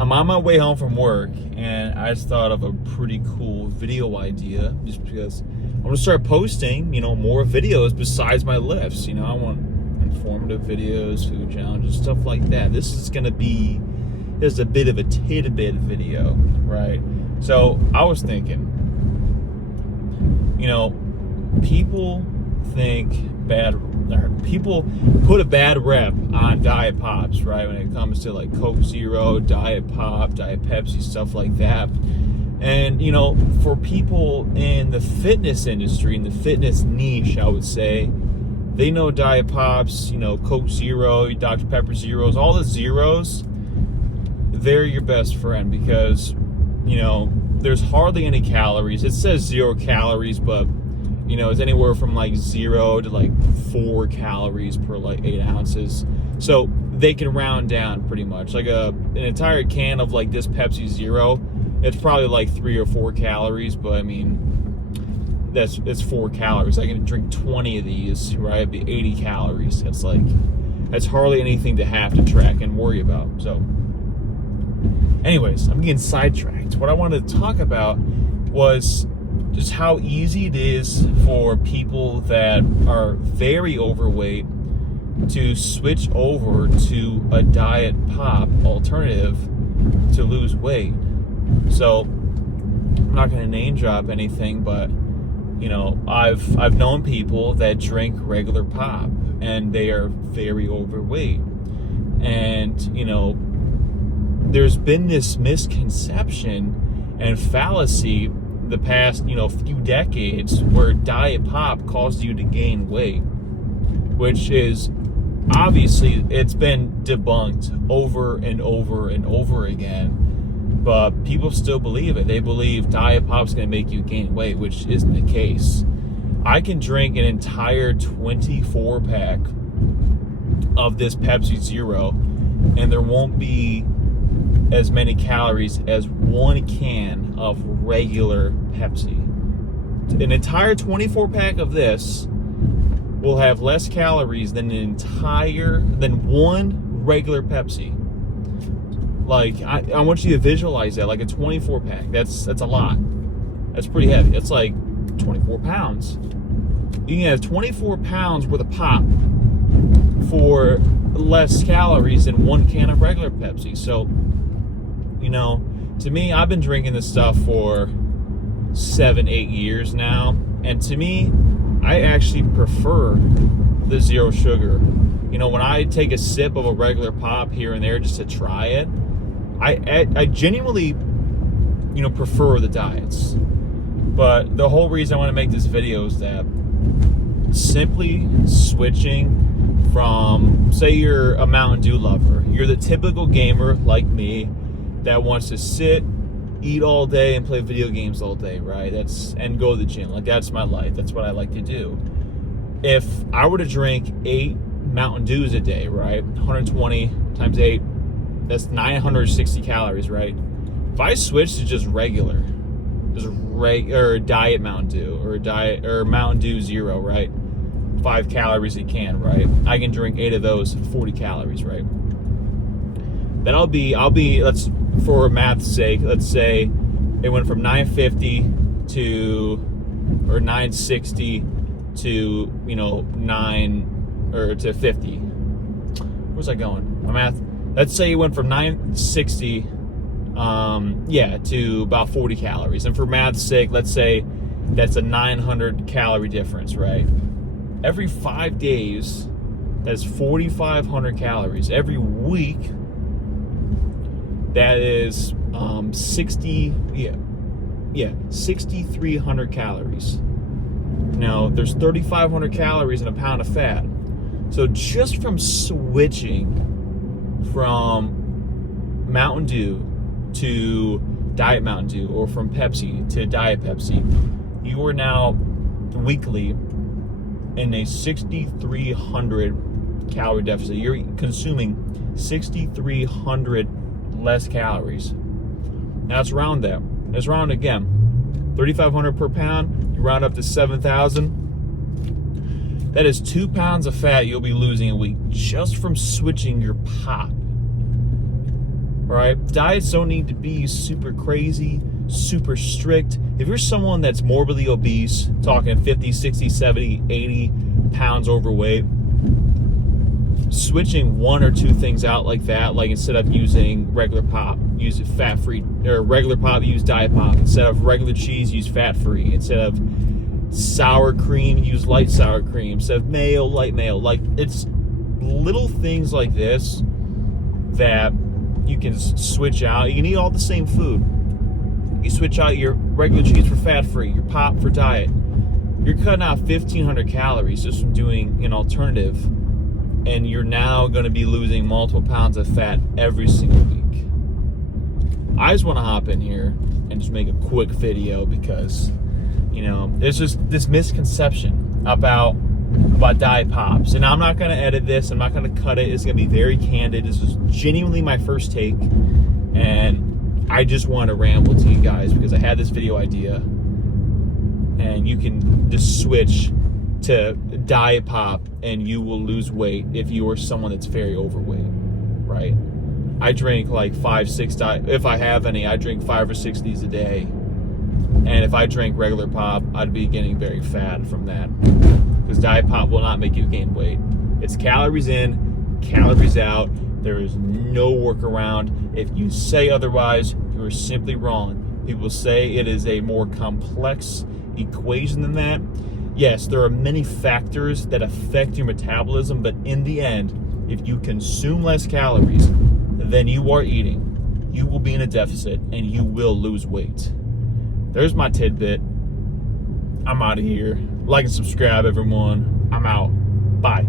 I'm on my way home from work, and I just thought of a pretty cool video idea, just because I'm gonna start posting, more videos besides my lifts. I want informative videos, food challenges, stuff like that. This is gonna be just a bit of a tidbit video, right? So I was thinking, people people put a bad rep on Diet Pops, right? When it comes to like Coke Zero, Diet Pop, Diet Pepsi, stuff like that. And, for people in the fitness industry, in the fitness niche, I would say, they know Diet Pops, Coke Zero, Dr. Pepper Zeros, all the zeros, they're your best friend because, there's hardly any calories. It says 0 calories, but it's anywhere from like 0 to like 4 calories per like 8 ounces. So they can round down pretty much. Like an entire can of like this Pepsi Zero, it's probably like 3 or 4 calories, but I mean, it's 4 calories. I can drink 20 of these, right? It'd be 80 calories. That's hardly anything to have to track and worry about. So anyways, I'm getting sidetracked. What I wanted to talk about was just how easy it is for people that are very overweight to switch over to a Diet Pop alternative to lose weight. So I'm not going to name drop anything, but I've known people that drink regular pop and they are very overweight. And there's been this misconception and fallacy the past few decades where Diet Pop caused you to gain weight, which is obviously, it's been debunked over and over and over again, but people still believe it. They believe Diet Pop's going to make you gain weight, which isn't the case. I can drink an entire 24 pack of this Pepsi Zero and there won't be as many calories as 1 can of regular Pepsi. An entire 24 pack of this will have less calories than one regular Pepsi. Like, I want you to visualize that, like a 24 pack. That's a lot. That's pretty heavy. It's like 24 pounds. You can have 24 pounds worth of pop for less calories than 1 can of regular Pepsi. So, to me, I've been drinking this stuff for 7-8 years now, and to me, I actually prefer the zero sugar. When I take a sip of a regular pop here and there just to try it, I genuinely, prefer the diets. But the whole reason I want to make this video is that simply switching from, say you're a Mountain Dew lover, you're the typical gamer like me that wants to sit, eat all day, and play video games all day, right? And go to the gym. Like, that's my life. That's what I like to do. If I were to drink 8 Mountain Dews a day, right? 120 times 8, that's 960 calories, right? If I switch to just regular Diet Mountain Dew or Mountain Dew Zero, right? 5 calories a can, right? I can drink 8 of those, 40 calories, right? Then I'll be, for math's sake, let's say it went from 950 or 960 to, to 50. Where's that going? My math. Let's say it went from 960, to about 40 calories. And for math's sake, let's say that's a 900 calorie difference, right? Every 5 days, that's 4,500 calories. Every week, that is 6,300 calories. Now, there's 3,500 calories in a pound of fat. So just from switching from Mountain Dew to Diet Mountain Dew, or from Pepsi to Diet Pepsi, you are now weekly in a 6,300 calorie deficit. You're consuming 6,300 less calories. Now let's round that. Let's round again. 3,500 per pound, you round up to 7,000. That is 2 pounds of fat you'll be losing a week just from switching your pop. right? Diets don't need to be super crazy, super strict. If you're someone that's morbidly obese, talking 50, 60, 70, 80 pounds overweight, switching one or two things out like that, like instead of using regular pop, use fat-free, or regular pop, use diet pop. Instead of regular cheese, use fat-free. Instead of sour cream, use light sour cream. Instead of mayo, light mayo. Like, it's little things like this that you can switch out. You can eat all the same food. You switch out your regular cheese for fat-free, your pop for diet. You're cutting out 1,500 calories just from doing an alternative, and you're now going to be losing multiple pounds of fat every single week. I just want to hop in here and just make a quick video because, you know, there's just this misconception about diet pops. And I'm not going to edit this. I'm not going to cut it. It's going to be very candid. This is genuinely my first take. And I just want to ramble to you guys because I had this video idea. And you can just switch to diet pop and you will lose weight if you are someone that's very overweight, right? I drink like 5-6 diet, if I have any, I drink 5 or 6 of these a day. And if I drank regular pop, I'd be getting very fat from that. Because diet pop will not make you gain weight. It's calories in, calories out. There is no workaround. If you say otherwise, you are simply wrong. People say it is a more complex equation than that. Yes, there are many factors that affect your metabolism, but in the end, if you consume less calories than you are eating, you will be in a deficit and you will lose weight. There's my tidbit. I'm out of here. Like and subscribe, everyone. I'm out. Bye.